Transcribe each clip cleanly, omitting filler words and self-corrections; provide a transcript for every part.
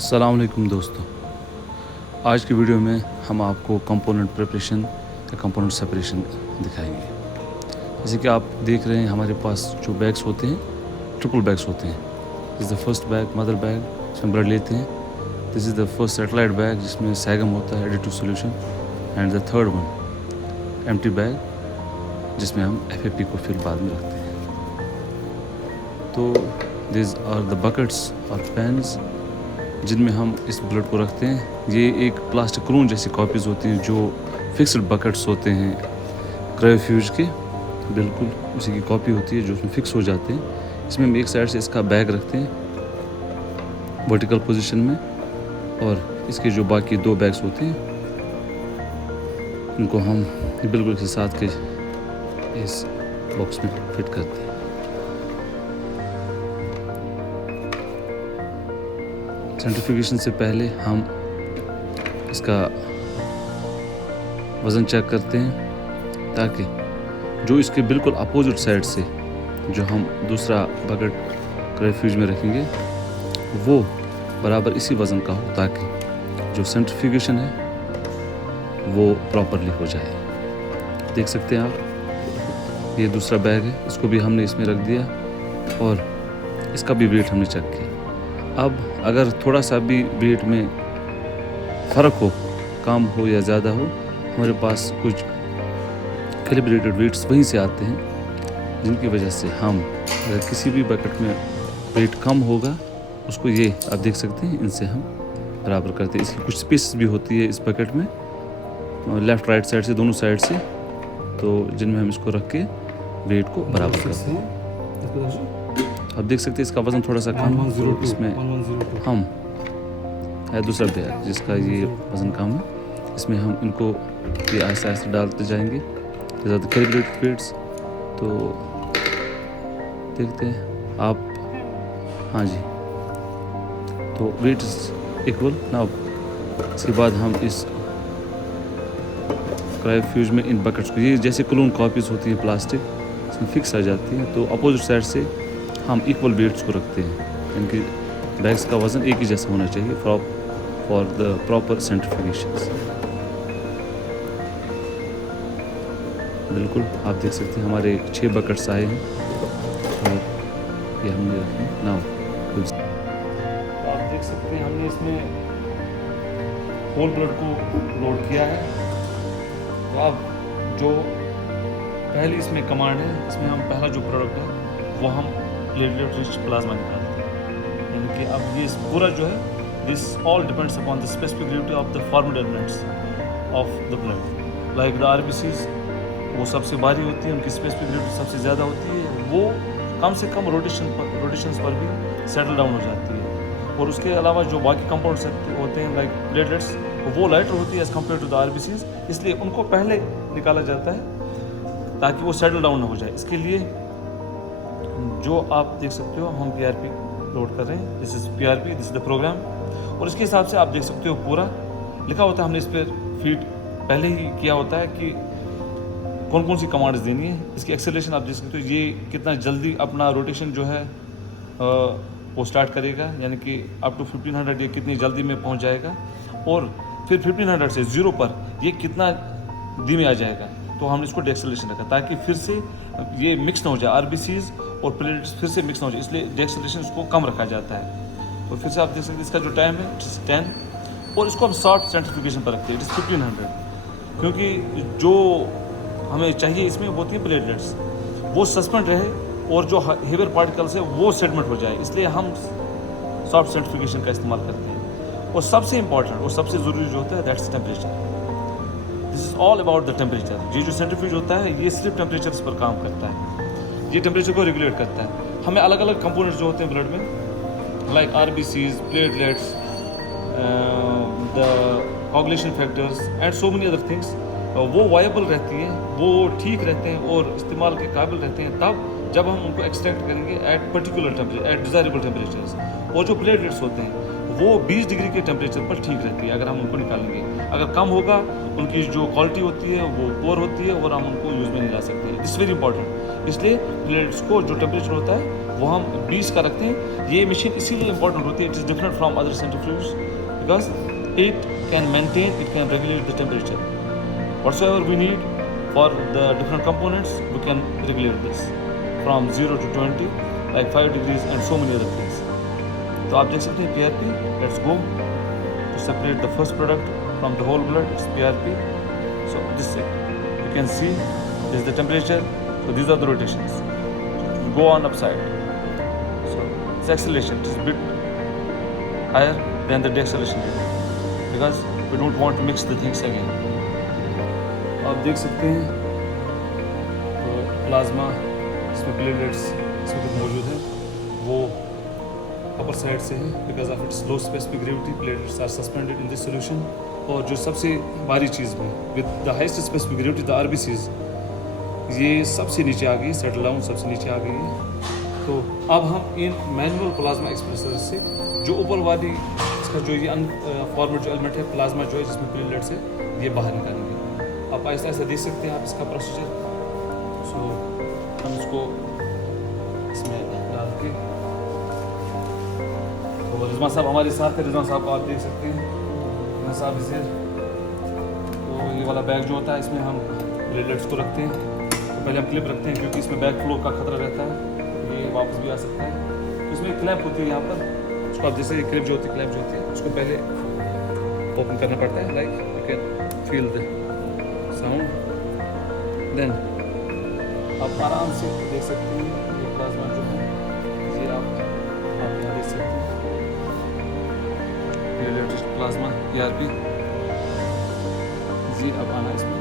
अस्सलाम वालेकुम दोस्तों। आज की वीडियो में हम आपको कंपोनेंट प्रिपरेशन या कंपोनेंट सेपरेशन दिखाएंगे। जैसे कि आप देख रहे हैं हमारे पास जो बैग्स होते हैं ट्रिपल बैग्स होते हैं। This is the first bag mother bag जिसमें ब्लड लेते हैं। This is the first satellite bag जिसमें सैगम होता है additive solution. And the third one empty bag जिसमें हम FAP को फिर बाद में रखते हैं। तो दिस आर द बकेट्स और पेन्स जिनमें हम इस ब्लड को रखते हैं। ये एक प्लास्टिक क्रून जैसी कॉपीज़ होती हैं जो फिक्स्ड बकेट्स होते हैं क्रायोफ्यूज के, बिल्कुल उसी की कॉपी होती है जो उसमें फिक्स हो जाते हैं। इसमें हम एक साइड से इसका बैग रखते हैं वर्टिकल पोजीशन में, और इसके जो बाकी दो बैग्स होते हैं इनको हम बिल्कुल इसी साथ के इस बॉक्स में फिट करते हैं। सेंट्रीफ्यूगेशन से पहले हम इसका वज़न चेक करते हैं ताकि जो इसके बिल्कुल अपोजिट साइड से जो हम दूसरा बकेट क्रायोफ्यूज में रखेंगे वो बराबर इसी वज़न का हो, ताकि जो सेंट्रीफ्यूगेशन है वो प्रॉपरली हो जाए। देख सकते हैं आप, ये दूसरा बैग है, इसको भी हमने इसमें रख दिया और इसका भी वेट हमने चेक किया। अब अगर थोड़ा सा भी वेट में फ़र्क हो, कम हो या ज़्यादा हो, हमारे पास कुछ कैलिब्रेटेड वेट्स वहीं से आते हैं जिनकी वजह से हम अगर किसी भी बकेट में वेट कम होगा उसको ये आप देख सकते हैं इनसे हम बराबर करते हैं। इसकी कुछ स्पेस भी होती है इस बकेट में लेफ़्ट राइट साइड से, दोनों साइड से, तो जिनमें हम इसको रख के वेट को बराबर करते हैं। आप देख सकते हैं इसका वज़न थोड़ा सा कम है, तो इसमें हम है दूसरा बैग जिसका ये वज़न कम है, इसमें हम इनको ये आहिस्ता आहिस्ता डालते जाएंगे ज़्यादा कैलिब्रेटेड वेट्स। तो देखते हैं आप, हाँ जी, तो वेट इक्वल नाउ। इसके बाद हम इस क्रायोफ्यूज में इन बकेट्स को, ये जैसे क्लोन कॉपीज़ होती हैं प्लास्टिक, इसमें फिक्स आ जाती हैं, तो अपोजिट साइड से हम इक्वल वेट्स को रखते हैं। इनकी बैग्स का वज़न एक ही जैसा होना चाहिए फॉर द प्रॉपर सेंट्रीफ्यूगेशन। बिल्कुल आप देख सकते हैं हमारे 6 बकेट्स आए हैं और ये हमने रखे नाउ। आप देख सकते हैं हमने इसमें होल ब्लड को लोड किया है। तो अब जो पहली इसमें कमांड है, इसमें हम पहला जो प्रोडक्ट है वो हम प्लेटलेट रिच प्लाज्मा निकालते हैं। यानी कि अब ये पूरा जो है this all depends upon the specific gravity of the formed elements of the blood. Like the RBCs वो सबसे भारी होती है, उनकी स्पेसिफिक ग्रेविटी सबसे ज़्यादा होती है, वो कम से कम रोटेशंस पर भी सेटल डाउन हो जाती है। और उसके अलावा जो बाकी कंपाउंड्स होते हैं लाइक प्लेटलेट्स, वो लाइटर होती है as compared to the RBCs, इसलिए उनको पहले निकाला जाता है ताकि वो सेटल डाउन ना हो जाए। इसके लिए जो आप देख सकते हो हम PRP लोड कर रहे हैं। This is PRP, this is the program. और इसके हिसाब से आप देख सकते हो पूरा लिखा होता है, हमने इस पर फीड पहले ही किया होता है कि कौन कौन सी कमांड्स देनी है। इसकी एक्सेलरेशन आप देख सकते हो, ये कितना जल्दी अपना रोटेशन जो है वो स्टार्ट करेगा, यानी कि अप टू 1500 ये कितनी जल्दी में पहुंच जाएगा, और फिर 1500 से 0 पर ये कितना धीमे आ जाएगा। तो हमने इसको डेक्सेलरेशन रखा ताकि फिर से ये मिक्स ना हो जाए, RBCs और प्लेटलेट्स फिर से मिक्स ना हो जाए, इसलिए डेक्सेलरेशन इसको कम रखा जाता है। तो फिर से आप देख सकते हैं इसका जो टाइम है 10, और इसको हम सॉफ्ट सेंट्रीफ्यूगेशन पर रखते हैं, इट इज़ 1500, क्योंकि जो हमें चाहिए इसमें होती है प्लेटलेट्स वो सस्पेंड रहे और जो हेवियर पार्टिकल्स है वो सेटमेंट हो जाए, इसलिए हम सॉफ्ट सेंट्रीफ्यूगेशन का इस्तेमाल करते हैं। और सबसे इंपॉर्टेंट और सबसे ज़रूरी जो होता है that's temperature. This is all about the temperature. ये जो सेंट्रीफ्यूज होता है ये सिर्फ टेम्परेचर पर काम करता है, ये टेम्परेचर को रेगुलेट करता है। हमें अलग अलग कंपोनेंट्स जो होते हैं ब्लड में like RBCs, platelets, the coagulation factors and so many other things, वो वायबल रहती हैं, वो ठीक रहते हैं और इस्तेमाल के काबिल रहते हैं तब जब हम उनको एक्सट्रैक्ट करेंगे at particular temperature, at desirable temperatures. और जो प्लेटलेट्स होते हैं वो 20 डिग्री के टेम्परेचर पर ठीक रहती है अगर हम उनको निकालेंगे। अगर कम होगा उनकी जो क्वालिटी होती है वो पुअर होती है और हम उनको यूज़ में नहीं ला सकते। इट्स वेरी इंपॉर्टेंट, इसलिए प्लेटलेट्स को जो टेम्परेचर होता है वो हम 20 का रखते हैं। ये मशीन इसीलिए इंपॉर्टेंट होती है, it is different from other centrifuge because it can maintain, it can regulate the temperature whatsoever we need for the different components. We can regulate this from 0 to 20 like 5 degrees and so many other things. तो आप देख सकते हैं PRP. Let's go to separate the first product from the whole blood. It's PRP. So this is it. You can see this is the temperature. So these are the rotations. You go on upside. So its acceleration is a bit higher than the deceleration rate because we don't want to mix the things again. आप देख सकते हैं तो plasma इसमें platelets इसमें कुछ मौजूद है, वो अपर साइड से है because of its low specific gravity platelets are suspended in this solution. और जो सबसे भारी चीज़ में with the highest specific gravity the RBCs, ये सबसे नीचे आ गई, सेटल डाउन सबसे नीचे आ गई है। तो अब हम इन मैनुअल प्लाज्मा एक्सप्रेसर से जो ऊपर वाली इसका जो ये फॉर्मेट जो एलिमेंट है प्लाज्मा जो है जिसमें प्लेटलेट्स है, ये बाहर निकालेंगे। आप ऐसा ऐसा देख सकते हैं आप इसका प्रोसीजर। सो हम इसको इसमें डाल के, तो रिजवान साहब हमारे साथ है, रिजवान साहब को आप देख सकते हैं, रिजवान साहब इसे, तो ये वाला बैग जो होता है इसमें हम प्लेटलेट्स को रखते हैं। तो पहले हम क्लिप रखते हैं क्योंकि इसमें बैक फ्लो का खतरा रहता है, ये वापस भी आ सकता है। तो इसमें क्लैंप होती है यहाँ पर, उसको आप जैसे क्लिप जो होती है, क्लैंप जो होती है, उसको पहले ओपन करना पड़ता है, like you can feel the sound. Then आप आराम से देख सकते हैं ये प्लाज्मा जो है, ये आप यहाँ देख सकते हैं ये लेटेस्ट प्लाज्मा PRP जी अब आना इसमें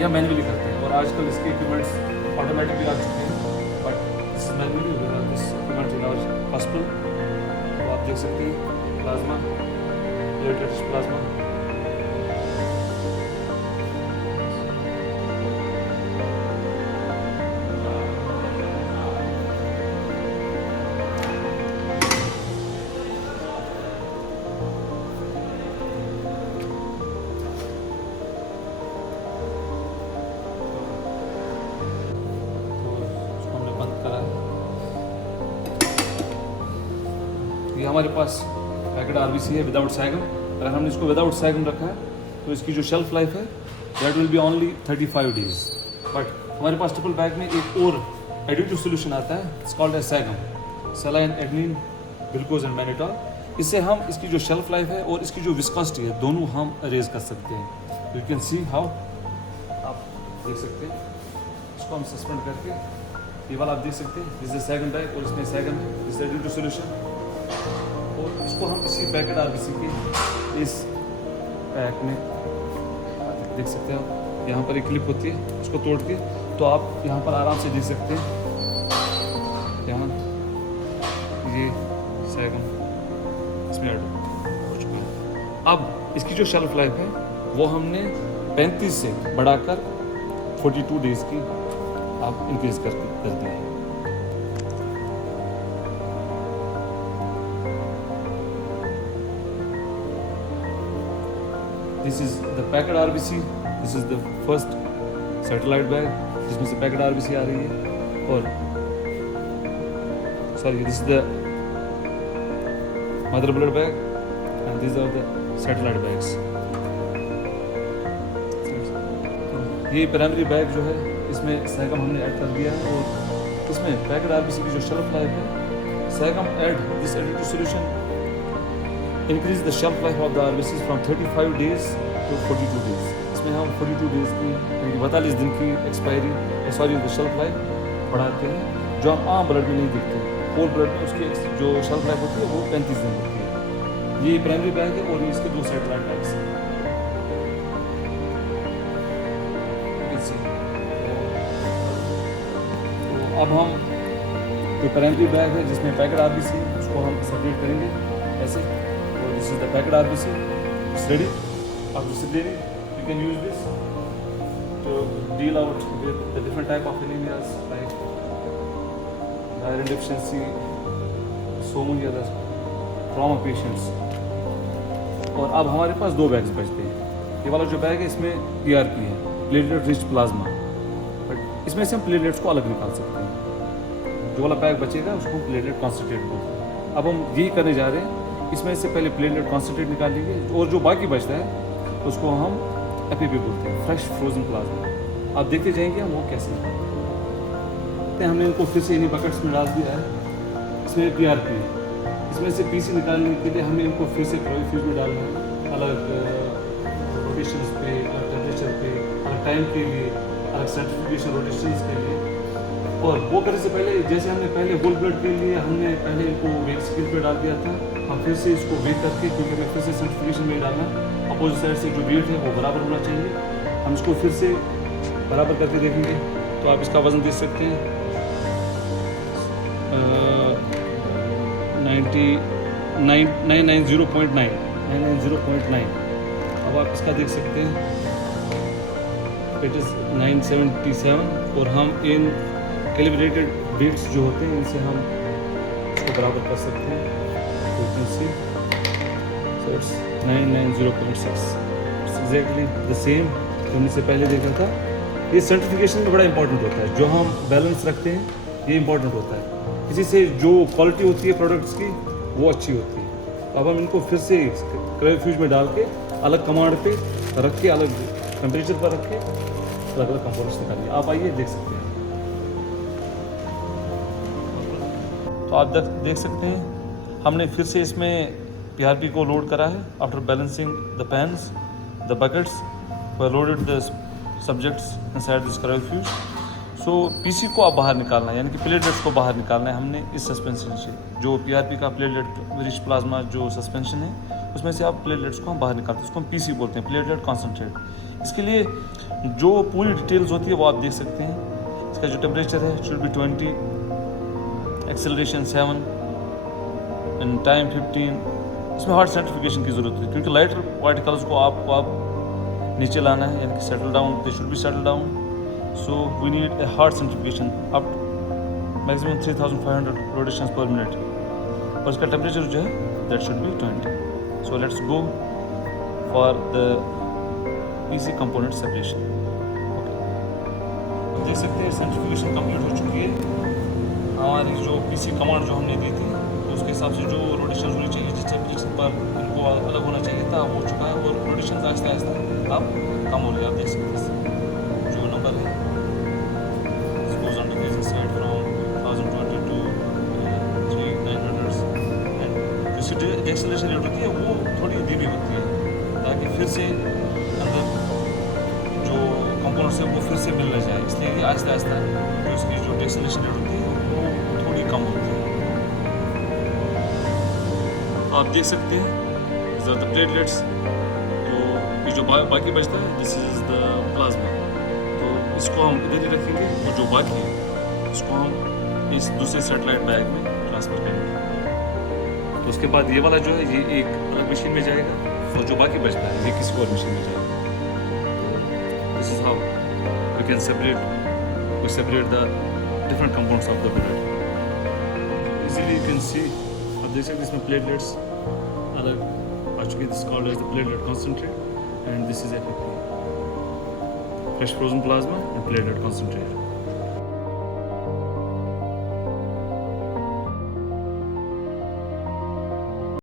या मैनुअली करते हैं। और आजकल इसके इक्विपमेंट्स ऑटोमेटिक भी आ चुके हैं, but this manually this equipment in our hospital. तो आप देख सकते हैं प्लाज्मा, लेटेस्ट प्लाज्मा। ये हमारे पास पैकेट RBC है विदाउट सैगम। अगर हमने इसको विदाउट सैगम रखा है तो इसकी जो शेल्फ लाइफ है that will be only 35 days. But हमारे पास ट्रिपल बैग में एक और एडिटिव सोल्यूशन आता है, it's called as SAGM, saline, adenine, glucose and mannitol. इससे हम इसकी जो शेल्फ लाइफ है और इसकी जो विस्कोसिटी है दोनों हम रेज कर सकते हैं। यू कैन सी हाउ, आप देख सकते हैं इसको हम सस्पेंड करके, ये वाला आप देख सकते हैं दिस इज सैगम बैग और इसमें सैगम है, दिस एडिटिव सोल्यूशन। और इसको हम इसी पैकेट RBC के इस पैक में देख सकते हैं आप, यहाँ पर एक क्लिप होती है, उसको तोड़ के तो आप यहाँ पर आराम से देख सकते हैं, यहाँ ये सैगम इसमें ऐड हो चुका है। अब इसकी जो शेल्फ लाइफ है वो हमने 35 से बढ़ाकर 42 डेज की आप इंक्रीज कर दी है। This is the packet RBC. This is the first satellite bag जिसमें से पैकेट RBC आ रही है। और sorry, this is the mother blood bag and these are the satellite bags. ये प्राइमरी बैग जो है इसमें सैगम हमने ऐड कर दिया है और इसमें पैकेट RBC की जो शेल्फ लाइफ है, SAGM add this additive solution increase the shelf life of the RBCs from 35 days to 42 days. इसमें हम 42 days की 42 दिन की एक्सपायरी द शेल्फ लाइफ बढ़ाते हैं, जो हम आम ब्लड में नहीं देखते। होल ब्लड में उसकी जो शेल्फ लाइफ होती है वो 35 दिन होती है। ये प्राइमरी बैग है और ये इसके दो सेटेलाइट बैग्स हैं। तो अब हम जो प्राइमरी बैग है जिसमें पैकेट RBC उसको हम सेपरेट करेंगे ऐसे। This is the packet RBC. It's ready. After separating, you can use this to deal out with the different type of anemias like iron deficiency, so many other trauma patients. और अब हमारे पास दो bags बचते हैं। ये वाला जो bag है इसमें PRP है, प्लेटलेट रिच प्लाज्मा, बट इसमें से हम प्लेटलेट्स को अलग निकाल सकते हैं। जो वाला पैक बचेगा उसको हम प्लेटलेट कॉन्सेंट्रेट बोलते हैं। अब हम यही करने जा रहे हैं, इसमें से पहले प्लेटलेट कॉन्सेंट्रेट निकाल लेंगे और जो बाकी बचता है उसको हम FFP बोलते हैं, फ्रेश फ्रोजन प्लाज्मा। आप देखते जाएंगे हम वो कैसे निकालते हैं। हमने इनको फिर से इन्हीं बकेट्स में डाल दिया है। इसमें PRP है, इसमें से PC निकालने के लिए हमें इनको फिर से क्लोरीफ्यूज में डालना है, अलग रोटेशंस पे, अलग टेम्परेचर पे, अलग टाइम के लिए, अलग सर्टिफिकेशन रोटेशंस के लिए। और वो करने से पहले जैसे हमने पहले होल ब्लड के लिए हमने पहले इनको वेट स्केल पे डाल दिया था, हम फिर से इसको वेट करके, क्योंकि हमें फिर से सर्टिफिकेशन में डालना है, अपोजिट साइड से जो वेट है वो बराबर होना चाहिए। हम इसको फिर से बराबर करके देखेंगे तो आप इसका वज़न देख सकते हैं 990.9। अब आप इसका देख सकते हैं इट इज़ 977। और हम इन कैलिब्रेटेड वेट्स जो होते हैं इनसे हम इसको बराबर कर सकते हैं। तो you can C so it's 990.6, it's exactly the same जो हमने से पहले देखा था। ये सर्टिफिकेशन में बड़ा इंपॉर्टेंट होता है, जो हम बैलेंस रखते हैं ये इंपॉर्टेंट होता है। इसी से जो क्वालिटी होती है प्रोडक्ट्स की वो अच्छी होती है। अब हम इनको फिर से क्लोरीफ्यूज में डाल के अलग कमांड पे रख के, अलग टेम्परेचर पर रख के अलग अलग कंपोनेंट्स निकालिए। आप आइए देख सकते हैं। तो आप देख सकते हैं हमने फिर से इसमें PRP को लोड करा है। After balancing the pans, the buckets were loaded the subjects inside this centrifuge. So PC को आप बाहर निकालना है, यानी कि प्लेटलेट्स को बाहर निकालना है हमने इस सस्पेंशन से। जो PRP का प्लेटलेट रिच प्लाज्मा जो सस्पेंशन है उसमें से आप प्लेटलेट्स को हम बाहर निकालते हैं, उसको हम PC बोलते हैं, प्लेटलेट कॉन्सेंट्रेट। इसके लिए जो पूरी डिटेल्स होती है वो आप देख सकते हैं। इसका जो टेम्परेचर है should be 20, acceleration 7 and time 15। इसमें हार्ड सर्टिफिकेशन की ज़रूरत है, क्योंकि लाइटर पार्टिकल्स को आपको आप नीचे लाना है, यानी कि settle down, they should be settle down. So we need a hard certification up maximum 3500 rotations per minute. और इसका टेम्परेचर जो है that should be 20। So let's go for the PC component separation. Okay, देख सकते हैं certification complete हो चुकी है। हमारी जो PC कमांड जो हमने दी थी तो उसके हिसाब से जो रोटेशन होनी चाहिए, जिस टेम्परेचर पर इनको अलग होना चाहिए था हो चुका है। और रोटेशन आहिस्ता आहिस्ता आप कम हो रही है। आप देख सकते हैं जो नंबर है साइड फ्रॉम 1020 to 3900 एंड जो एक्सेलरेशन रेट होती है वो थोड़ी धीमी होती है, ताकि फिर से अंदर जो कंपोनेंट्स है वो फिर से मिल ना जाए। इसलिए कि आहिस्ता आहिस्ता जो इसकी जो एक्सेलरेशन रेट होती है वो थोड़ी कम होती है। आप देख सकते हैं these are the platelets। तो ये जो बाकी बचता है दिस इज़ द प्लाज्मा। तो इसको हम इधर ही रखेंगे और जो बाकी है उसको हम इस दूसरे सेटेलाइट बैग में ट्रांसफ़र करेंगे। तो उसके बाद ये वाला जो है ये एक अलग मशीन में जाएगा और जो बाकी बचता है ये किसी और मशीन में जाएगा। This is how we can separate the different compounds of the blood easily. You can see, आप देख सकते हैं इसमें प्लेटलेट्स अलग आ चुकी है। This called as the platelet concentrate and this is FFP, fresh frozen plasma and platelet concentrate.